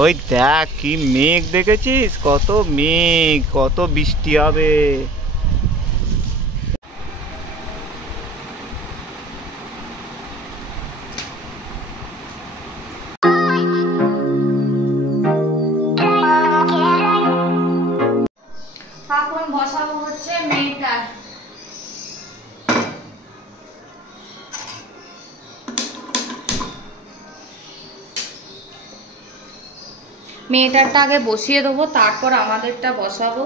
ওই দেখ কি মেঘ দেখেছিস, কত মেঘ, কত বৃষ্টি হবে। এখন বসাবো হচ্ছে মেয়েটার। মেয়েটারটা আগে বসিয়ে দেবো, তারপর আমাদেরটা বসাবো।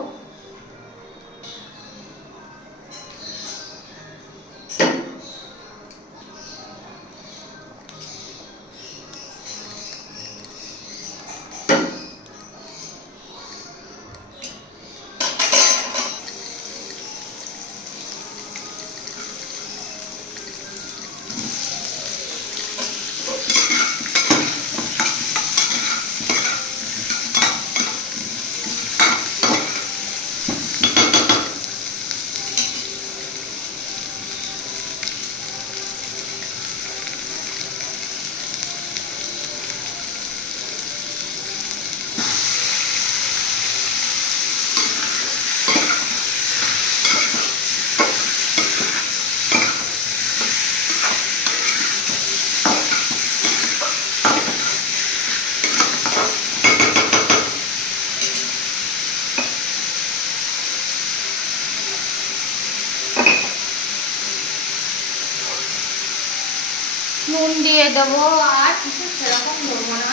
নুন দিয়ে দেবো, আর কিছু সেরকম দেবো না।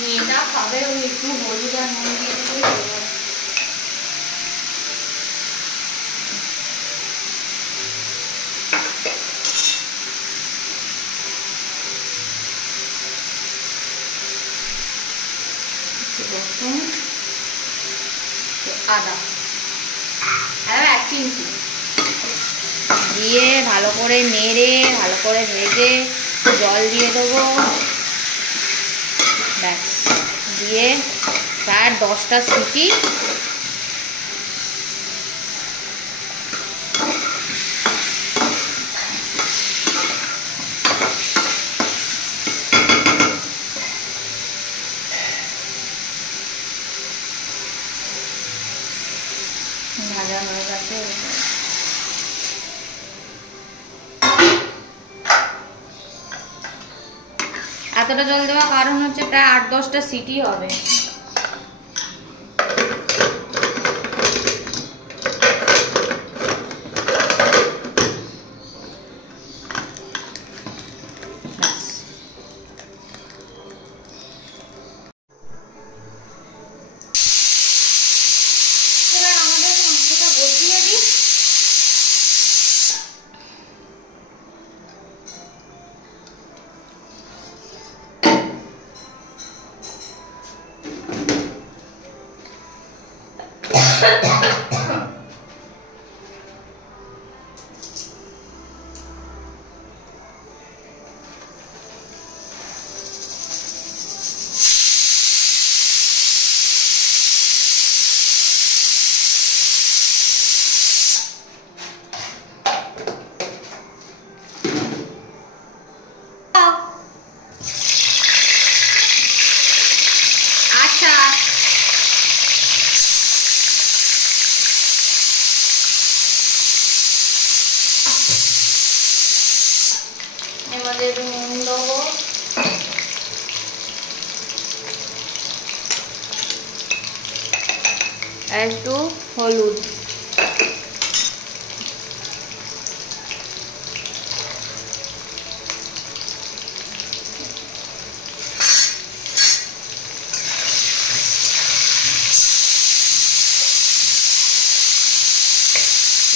মেয়েটা খাবে, ওই একটু হলুদ আর নুন দিয়ে দেবো। রসুন, আদা আর 1 চিমটি দিয়ে ভালো করে নেড়ে, ভালো করে ভেজে জল দিয়ে দেবো। ব্যাস, দিয়ে প্রায় 10টা সিটি ভাজা হয়ে গেছে। এতটা জল দেওয়া কারণ হচ্ছে প্রায় 8-10টা সিটি হবে। এবার আমাদের মাংসটা বসিয়ে দিই। আচ্ছা, এবারে নুন দেবো, আর একটু হলুদ,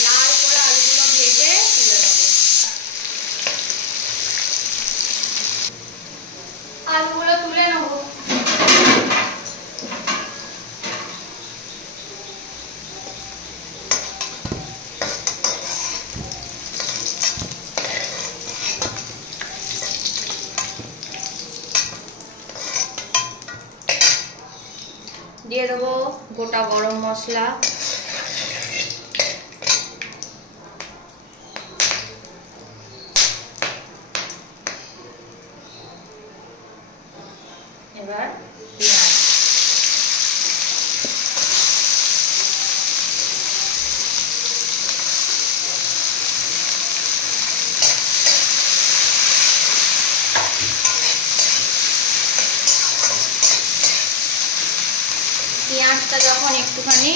লাল করে আলুগুলো ভেজে তুলে নেবো। আলুগুলো তুলে নেবো। দিয়ে দেবো গোটা গরম মশলা, এবার পেঁয়াজ। পেঁয়াজটা যখন একটুখানি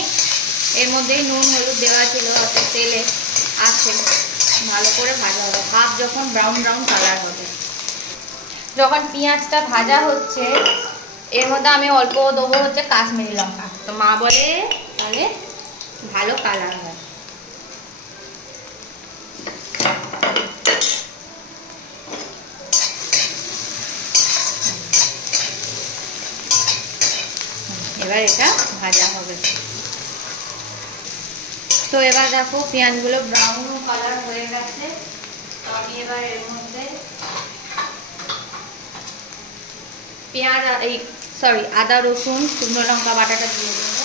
এর মধ্যেই নুন হলুদ দেওয়া ছিল অর্থাৎ তেলে আছে, ভালো করে ভাজা হবে। হাফ যখন ব্রাউন ব্রাউন কালার হবে, যখন পেঁয়াজটা ভাজা হচ্ছে এর মধ্যে আমি অল্প দেবো হচ্ছে কাশ্মীরি লঙ্কা। তো মা বলে তাহলে ভালো কালার হয়। এবার এটা ভাজা হবে। তো এবার দেখো পেঁয়াজগুলো ব্রাউন কালার হয়ে গেছে। তো আমি এবার এর মধ্যে পেঁয়াজ আদা রসুন শুকনো লঙ্কা বাটাটা দিয়ে দেবো।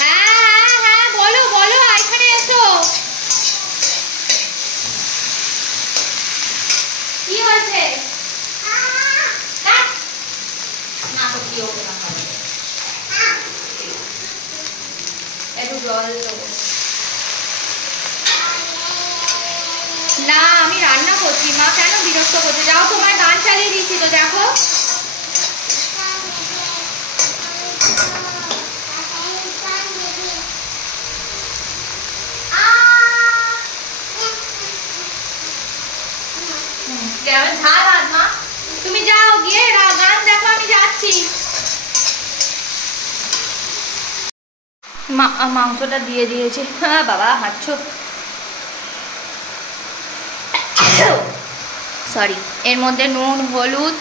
হ্যাঁ বলো বলো, এখানে এসো। কি হয়েছে? না তো কি হবে না, একটু জল দেবো না, আমি রান্না করছি। মা কেন বিরক্ত করছে? যাও, তোমার গান চালিয়ে দিচ্ছি তো, দেখো। মা তুমি যাও, গিয়ে গান দেখো, আমি যাচ্ছি। মাংসটা দিয়ে দিয়েছি। হ্যাঁ বাবা হাঁটছো, সরি। এর মধ্যে নুন হলুদ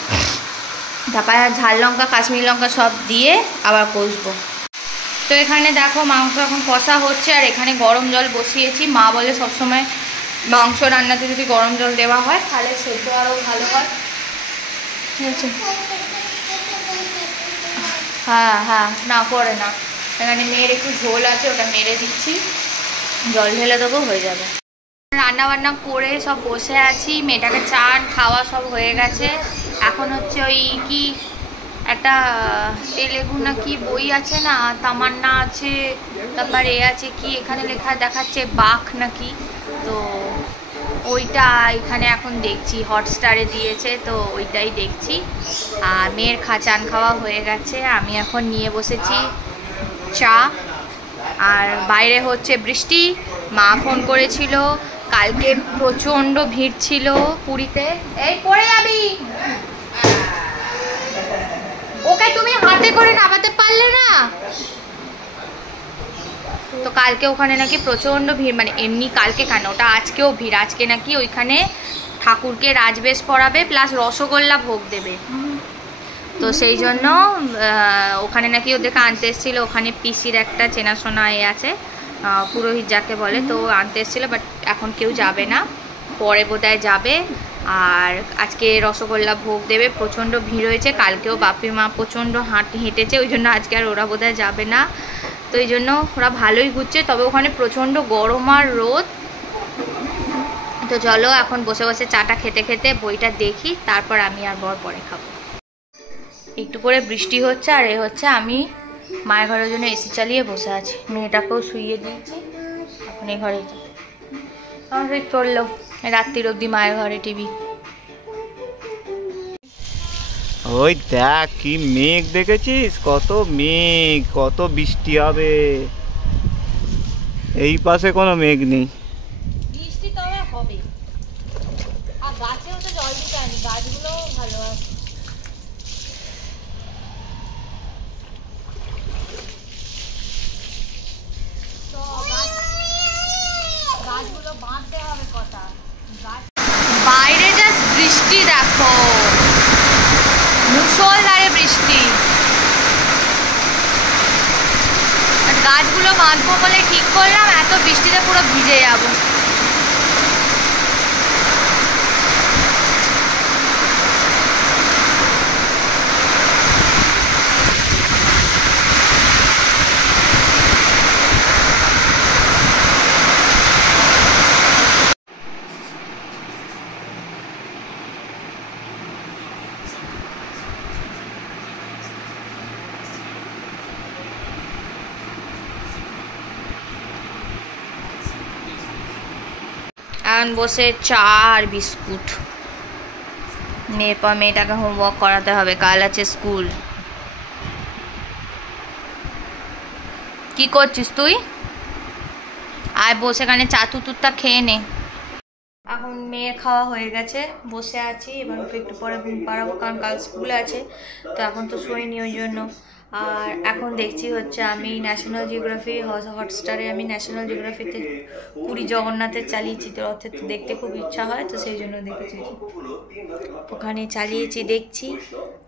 তারপর ঝাল লঙ্কা কাশ্মীরি লঙ্কা সব দিয়ে আবার কষবো। তো এখানে দেখো মাংস এখন কষা হচ্ছে, আর এখানে গরম জল বসিয়েছি। মা বলে সবসময় মাংস রান্নাতে যদি গরম জল দেওয়া হয় তাহলে সেদ্ধ আরও ভালো হয়। ঠিক আছে, হ্যাঁ না করে না। এখানে মেয়ের একটু ঝোল আছে, ওটা মেরে দিচ্ছি, জল ঢেলে দেবো, হয়ে যাবে। রান্না বান্না করে সব বসে আছি, মেয়েটাকে চান খাওয়া সব হয়ে গেছে। এখন হচ্ছে ওই কি একটা তেলেগু না কি বই আছে না, তামান্না আছে, তারপর এ আছে কি এখানে লেখা দেখাচ্ছে বাঘ নাকি, তো ওইটা এখানে এখন দেখছি, হটস্টারে দিয়েছে, তো ওইটাই দেখছি। আর মেয়ের চান খাওয়া হয়ে গেছে, আমি এখন নিয়ে বসেছি চা। আর বাইরে হচ্ছে বৃষ্টি। মা ফোন করেছিল, কালকে প্রচণ্ড ভিড় ছিল পুরীতে। এই পড়ে যাবি, ওকে তুমি হাতে করে নামাতে পারলে না। তো কালকে ওখানে নাকি প্রচণ্ড ভিড়, মানে এমনি কালকে কেন, ওটা আজকেও ভিড়। আজকে নাকি ওইখানে ঠাকুরকে রাজবেশ পরাবে প্লাস রসগোল্লা ভোগ দেবে। তো সেই জন্য ওখানে নাকি ওদেরকে আনতে এসেছিলো, ওখানে পিসির একটা চেনাশোনা এ আছে, পুরোহিত যাকে বলে, তো আনতে এসেছিলো। বাট এখন কেউ যাবে না, পরে বোধহয় যাবে। আর আজকে রসগোল্লা ভোগ দেবে, প্রচণ্ড ভিড় হয়েছে। কালকেও বাপি মা প্রচণ্ড হেঁটেছে, ওই জন্য আজকে আর ওরা বোধহয় যাবে না। তো এই জন্য ওরা ভালোই ঘুরছে, তবে ওখানে প্রচণ্ড গরম আর রোদ। তো চলো এখন বসে বসে চাটা খেতে খেতে বইটা দেখি, তারপর আমি আর বর পরে খাবো। একটু করে বৃষ্টি হচ্ছে, আর এ হচ্ছে আমি মায়ের ঘরের জন্য এসি চালিয়ে বসে আছি। মেয়েটাকেও শুইয়ে দিয়েছি, এখন এই ঘরে আমার চললো রাত্রির অবধি মায়ের ঘরে টিভি। ওই দেখ কি মেঘ দেখেছিস, কত মেঘ, কত বৃষ্টি হবে। এই পাশে কোনো মেঘ নেই। বৃষ্টি তবে হবে, আর গাছেও তো জল দিতে হয়নি, গাছগুলো ভালো আছে। তো গাছগুলো বাঁধতে হবে কথা। বাইরে জাস্ট বৃষ্টি দেখো, মুষলধারে বৃষ্টি। গাছগুলো বাঁধবো বলে ঠিক করলাম, এত বৃষ্টিতে পুরো ভিজে যাবো। এখন বসে চা আর বিস্কুট। এরপর মেয়েটাকে হোমওয়ার্ক করাতে হবে, কাল আছে স্কুল। কি করছিস তুই? আয় বসে এখানে চা তুতুরটা খেয়ে নে। এখন মেয়ের খাওয়া হয়ে গেছে, বসে আছি। এবার ওকে একটু পরে ঘুম পাড়াবো, কারণ কাল স্কুল আছে, তো এখন তো শোয়নি ওই জন্য। আর এখন দেখছি হচ্ছে আমি ন্যাশনাল জিওগ্রাফি হটস্টারে আমি ন্যাশনাল জিওগ্রাফিতে পুরী জগন্নাথের চালিয়েছি, তো রথের তো দেখতে খুব ইচ্ছা হয়, তো সেই জন্য দেখেছি, ওখানে চালিয়েছি দেখছি।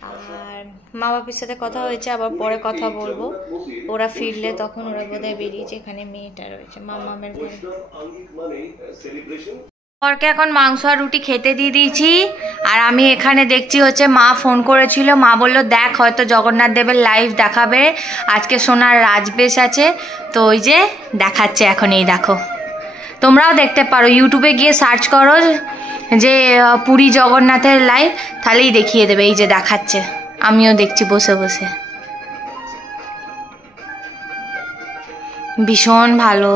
আর মা বাপির সাথে কথা হয়েছে, আবার পরে কথা বলবো। ওরা ফিরলে তখন ওরা বোধহয় বেরিয়েছে, এখানে মেয়েটা রয়েছে মামামের ঘরে। ওরকে এখন মাংস আর রুটি খেতে দিয়ে দিয়েছি। আর আমি এখানে দেখছি হচ্ছে মা ফোন করেছিল, মা বললো দেখ হয়তো জগন্নাথ দেবের লাইভ দেখাবে, আজকে সোনার রাজবেশ আছে, তো ওই যে দেখাচ্ছে এখন। এই দেখো, তোমরাও দেখতে পারো, ইউটিউবে গিয়ে সার্চ করো যে পুরী জগন্নাথের লাইভ, তাহলেই দেখিয়ে দেবে। এই যে দেখাচ্ছে, আমিও দেখছি বসে বসে, ভীষণ ভালো।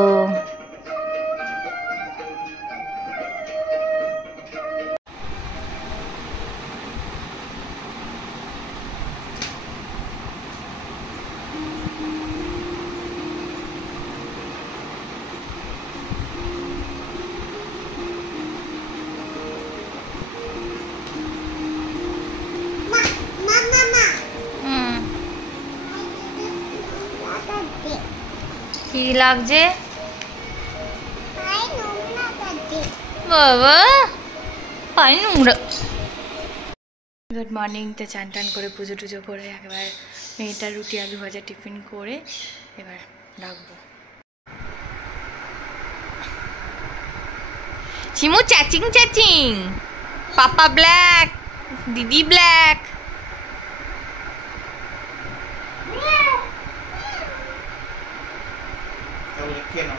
কি লাগছে বাবা? পানি নোংরা। Good morning. তো চান টান করে পুজো টুজো করে একবার মেয়েটার রুটি আলু ভাজা টিফিন করে এবার রাখবো। শিমু চ্যাচিং চ্যাচিং, পাপা ব্ল্যাক, দিদি ব্ল্যাক। কেন